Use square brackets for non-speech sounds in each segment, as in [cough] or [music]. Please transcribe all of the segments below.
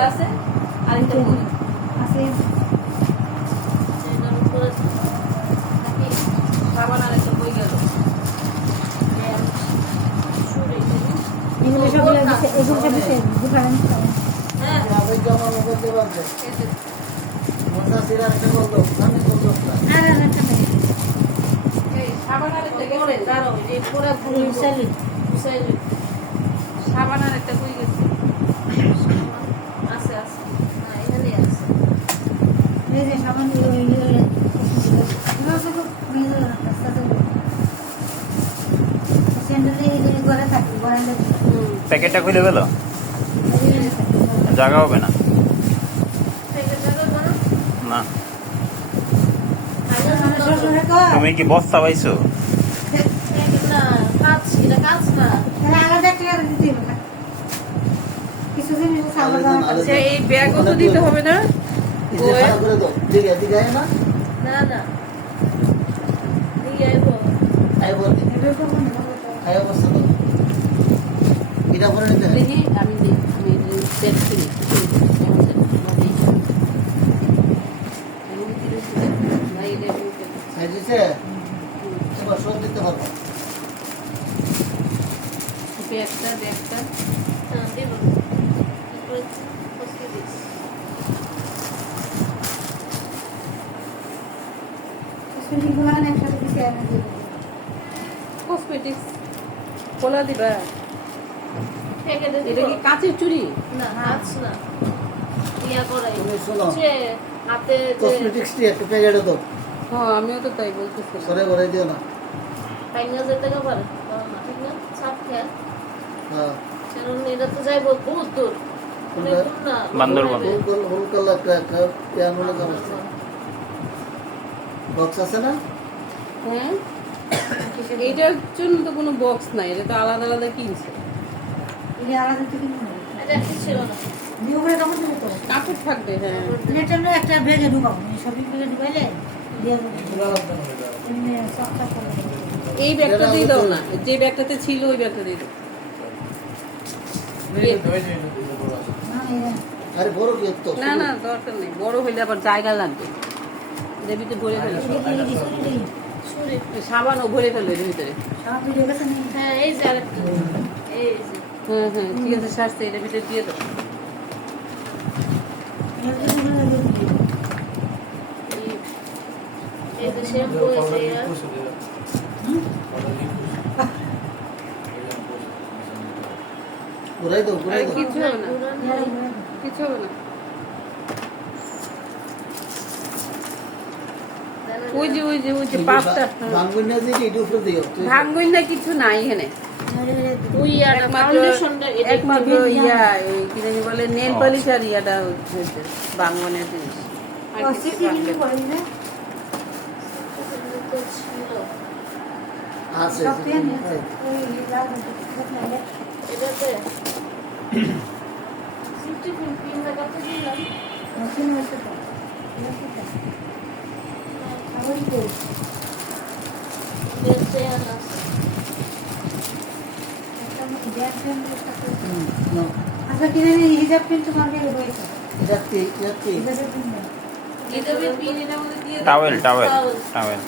আছে আরেকটা বই আছে এটার উপরে নাকি সাবান আরেকটা বই গেল শুরু এগুলো সব দিছে এগুলো সব দিছে দোকানে হ্যাঁ এসে আর একটা গেছে সাবান আছে সাবান প্যাকেটটা খুলে গেল জায়গা হবে না। তুমি কি বস্তা পাইছো? না এটা কাজ না তাহলে আলাদা একটা করে দিতে হবে না। কিছু জিনিস আছে আলাদা আলাদা। আচ্ছা এই ব্যাগও তো দিতে হবে না? না না। দিয়ে আইবো। এটার উপর মনে করো। দেখি আমি দেখি আমি সেট করি ভাই হ্যাঁ আনে একসাথে দিছে এনে দিয়ে দেবে। কসমেটিক্স খোলা দিবা। এটা কি কাঁচের চুড়ি? না কাজ না। ইয়া করাই। হাতে যে একটু প্যাকেট দাও হ্যাঁ আমিও তো তাই বলতেছিলাম। সরে ঘরে দিও না। টাইঙ্গা যেতে পারে ঠিক না? খেয়া হ্যাঁ। কারণ এটা তো যাইবো বহুত দূর। বান্দরবান। বক্স আছে না? হ্যাঁ? এইটার জন্য তো কোনো বক্স নাই এটা তো আলাদা আলাদা কিনছে। এটা আলাদা নিয়ে এটা ছিল না। কাপড় কাপড় থাকবে হ্যাঁ। এটা একটা ব্যাগে ঢুকাবো ব্যাগে ঢুকাইলে এই ব্যাগটা দিয়ে দাও। না যে ব্যাগটাতে ছিল ওই ব্যাগটা দিয়ে দাও। না, এই- আরে বড় কি তো। না না দরকার নেই। বড় হইলে আবার জায়গা লাগবে। ভরে ফেলো। সাবানও ভরে ফেলো এর ভিতরে। ভিডিও হ্যাঁ এই যে আরেকটা। এই যে। হ্যাঁ হ্যাঁ ঠিক আছে শাস্তি এটার ভিতরে দিয়ে দাও এর জন্য এগুলো দিয়ে দিবি। এই- ঘুরাই দাও ঘুরাই দাও কিছু হবে না পুরান এর- এর- কিছু হবে না ওই যে ওই যে ওই যে পাঁচটা ভাঙ্গুন না যে এটি উপরে দিও তুই না কিছু নাই এখানে এর- এর- ওই ইয়াটা ফাউন্ডেশনটা একমাত্র ইয়া কি জানি বলে নেল পলিশ আর ইয়াটা হচ্ছে বাঙ্গনের জিনিস আর কিছু [clears throat] একটা করে- হুম, নাও। আচ্ছা কি জানি হিজাব পিন তোমার যাচ্ছি যাচ্ছি হিজাবের pin. Towel towel towel.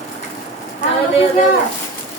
Towel.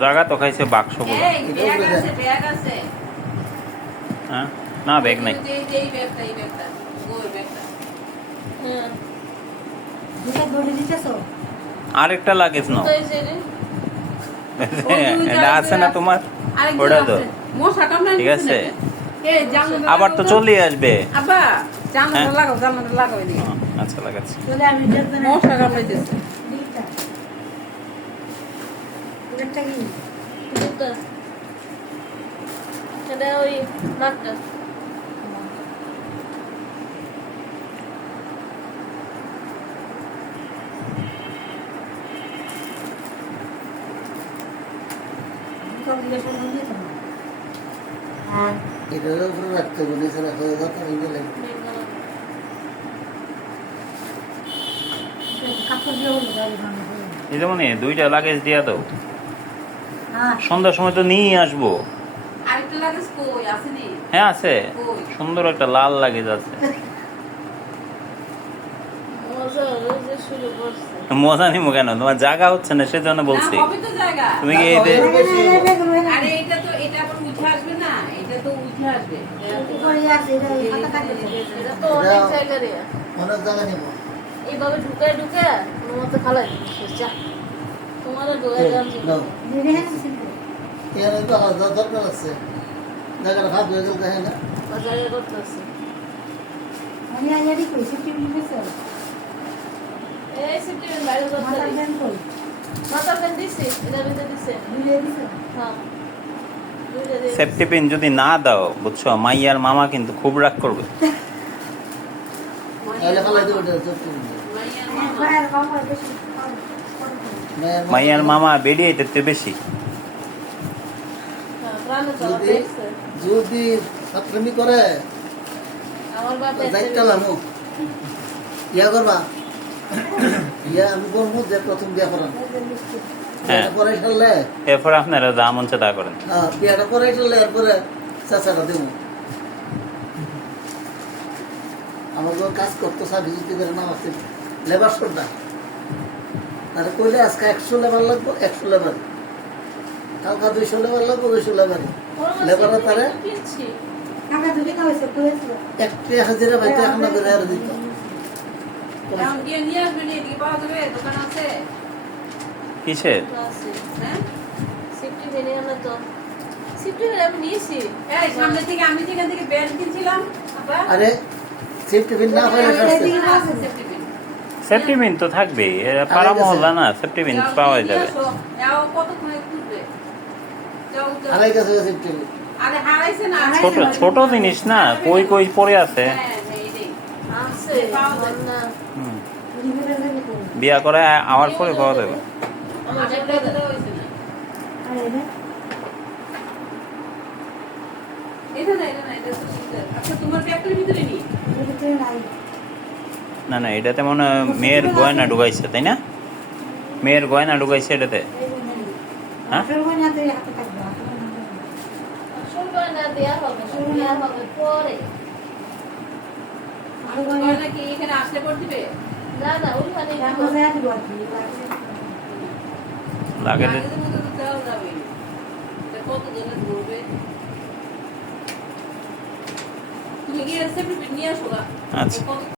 জায়গা তো খাইছে বাক্স আছে হ্যাঁ? না ব্যাগ নাই। হ্যাঁ আরেকটা লাগেজ নাও। এটা আছে না তোমার? ওটা তো ঠিক আছে। আবার তো চলে আসবে। আব্বা জানলাটা হ্যাঁ। লাগাও জানলাটা লাগাও এদিকে হুম, আচ্ছা লাগাচ্ছি চলে আমি দেখবে না মশা কামড়াইতেছে দিকটা একটা কি দুটা এটা ওই এটার উপরে রাখতে বলে সেটা হয়ে গেলে মেন গলা। দুইটা লাগেজ দিয়া দাও। হ্যাঁ সন্ধ্যার সময় তো নিয়ে আসব। হ্যাঁ আছে। সুন্দর একটা লাল লাগেজ আছে। মজা হলো যে শুরু করছে। মজা নিবো কেন? তোমার জায়গা হচ্ছে না সেজন্য বলছি। তুমি কি এই যে আরে এটা তো এটা এখন উঠে আসবে না। এটা তো উঠে আসবে। করে আছে এটা এই খাতা কাটবে। এটা তো অনেক জায়গা রে। অনেক জায়গা নিব। এইভাবে ঢুকে ঢুকে মতো খালাই দরকার আছে। জায়গাটা ভাগ হয়ে না? আমি এই বাইরে করতে হ্যাঁ। সেফটি পিন যদি না দাও বুঝছ মাইয়ার মামা কিন্তু খুব রাগ করবে। মাইয়ার হ্যাঁ মামা। বেশি মাইয়ার মামা বেরিয়ে বেশি। প্রাণে চলা যদি দেখছে করে দায়িত্ব লামু ইয়া করবা? ইয়া আমি বলব যে প্রথম বিয়া করান। হ্যাঁ। ফেললে এরপর আপনারা যা মন চা তা করেন। হ্যাঁ বিয়াটা করে ফেললে এরপরে চাচাটা দেবো। কাজ করতো যদি করে নাম আছে লেবার সর্দা তাহলে কইলে আজকে একশো লেবার লাগবো একশো লেবার। কালকা দুইশো লেবার লাগবো দুইশো লেবারই লেবাররা তারে একটি হাজিরা ভাইতে এখন করে আর দিত। কিসের হ্যাঁ? আরে সেফটি বিল না হয়ে সেফটি পিন তো থাকবেই পাড়া মহল্লা না সেফটি পিন পাওয়া যাবে। ছোট ছোট জিনিস না কই কই পড়ে আছে। হ্যাঁ হ্যাঁ বিয়া করে আমার পরে পাওয়া যাবে। এটা না এটা না এটা তো আচ্ছা তোমার ব্যাগটার ভিতরে নি এটা নাই। না না এটাতে মনে হয় মেয়ের গয়না ঢুকাইছে তাই না? মেয়ের গয়না ঢুকাইছে এটাতে। হ্যাঁ? আচ্ছা।